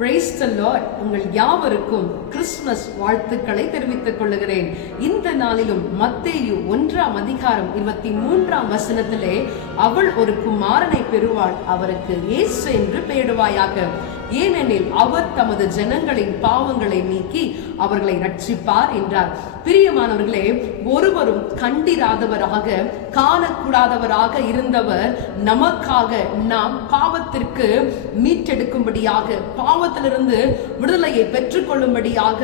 Praise the Lord. உங்கள் யாவருக்கும் Christmas வாழ்த்துக்களை தெரிவித்துக் கொள்கிறேன். இந்த நாளிலும் மத்தேயு 1:23 அவள் ஒரு குமாரனை பெறுவாள், அவருக்கு இயேசு என்று பெயரிடுவாயாக. ஏனெனில் அவர் தமது ஜனங்களின் பாவங்களை நீக்கி அவர்களை ரட்சிப்பார் என்றார். பிரியமானவர்களே, ஒருவரும் கண்டிராதவராக காணக்கூடாதவராக இருந்தவர் நமக்காக நாம் பாவத்திற்கு மீட்டெடுக்கும்படியாக, பாவத்திலிருந்து விடுதலையை பெற்றுக்கொள்ளும்படியாக,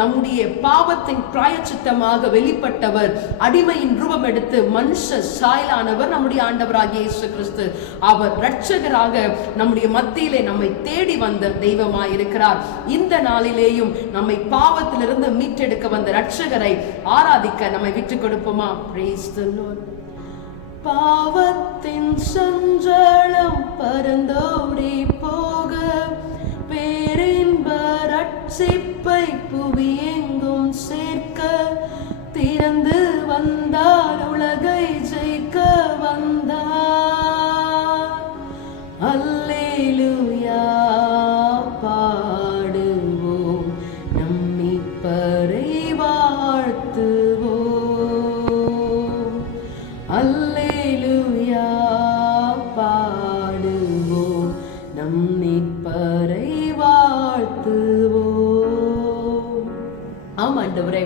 நம்முடைய பாவத்தின் பிராயச்சித்தமாக வெளிப்பட்டவர், அடிமையின் ரூபம் எடுத்து மனுஷ சாயலானவர் நம்முடைய ஆண்டவராகிய இயேசு கிறிஸ்து. அவர் இரட்சகராக நம்முடைய மத்தியிலே நம்மை தேடி வந்த தெய்வமாய் இருக்கிறார். இந்த நாளிலேயும் நம்மை பாவத்திலிருந்து மீட்டெடுக்க வந்த இரட்சகரை ஆராதிக்க நம்மை விட்டுக் கொடுப்போமா? Praise the Lord. பாவத்தின் சஞ்சலம் பரந்தோடி போக, பேரின்ப ரட்சிப்பை புவி எங்கும் சேர்க்க, திறந்து வந்தார் உலகை ஜெயிக்க வந்தார். அல்லேலூயா பாடுவோம், நம் மீட்பரை வாழ்த்துவோம். அல்லேலூயா பாடுவோம், நம் மீட்பரை வாழ்த்துவோம். ஆமாண்டவரே,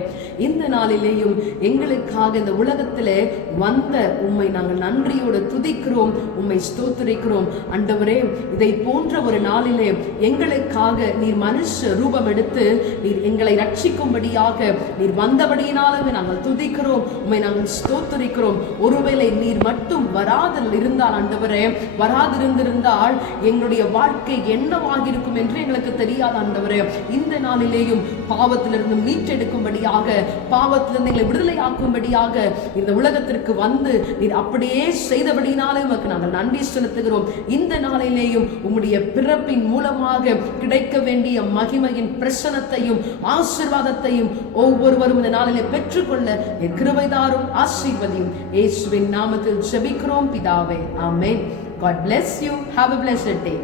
இந்த நாளிலேயும் எங்களுக்காக இந்த உலகத்திலே வந்த உம்மை நாங்கள் நன்றியோடு துதிக்கிறோம், உம்மை ஸ்தோத்திரிக்கிறோம். ஆண்டவரே, இதை போன்ற ஒரு நாளிலே எங்களுக்காக நீர் மனுஷ ரூபம் எடுத்து நீர் எங்களை ரட்சிக்கும்படியாக நீர் வந்தபடியினாலே நாங்கள் துதிக்கிறோம், உம்மை நாங்கள் ஸ்தோத்திரிக்கிறோம். ஒருவேளை நீர் மட்டும் வராதில் இருந்தால், ஆண்டவரே, வராதிருந்திருந்தால் எங்களுடைய வாழ்க்கை என்னவாகிருக்கும் என்று எங்களுக்கு தெரியாது. ஆண்டவரே, இந்த நாளிலேயும் பாவத்திலிருந்து மீட்டெடுக்கும்படியாக, பாவத்திலிருந்து எங்களை விடுதலை ஆக்கும்படியாக இந்த உலகத்திற்கு வந்து நீர் அப்படியே செய்தபடினாலே உமக்கு நாங்கள் நன்றி செலுத்துகிறோம். இந்த நாளிலேயும் உம்முடைய பிறப்பின் மூலமாக கிடைக்க வேண்டிய மகிமையின் பிரசனத்தையும் ஆசீர்வாதத்தையும் ஒவ்வொருவரும் இந்த நாளிலே பெற்றுக்கொள்ள என் கிருபைதாரும் ஆசீர்வதியும். இயேசுவின் நாமத்தில் ஜெபிக்கிறோம் பிதாவே, ஆமென். God bless you. Have a blessed day.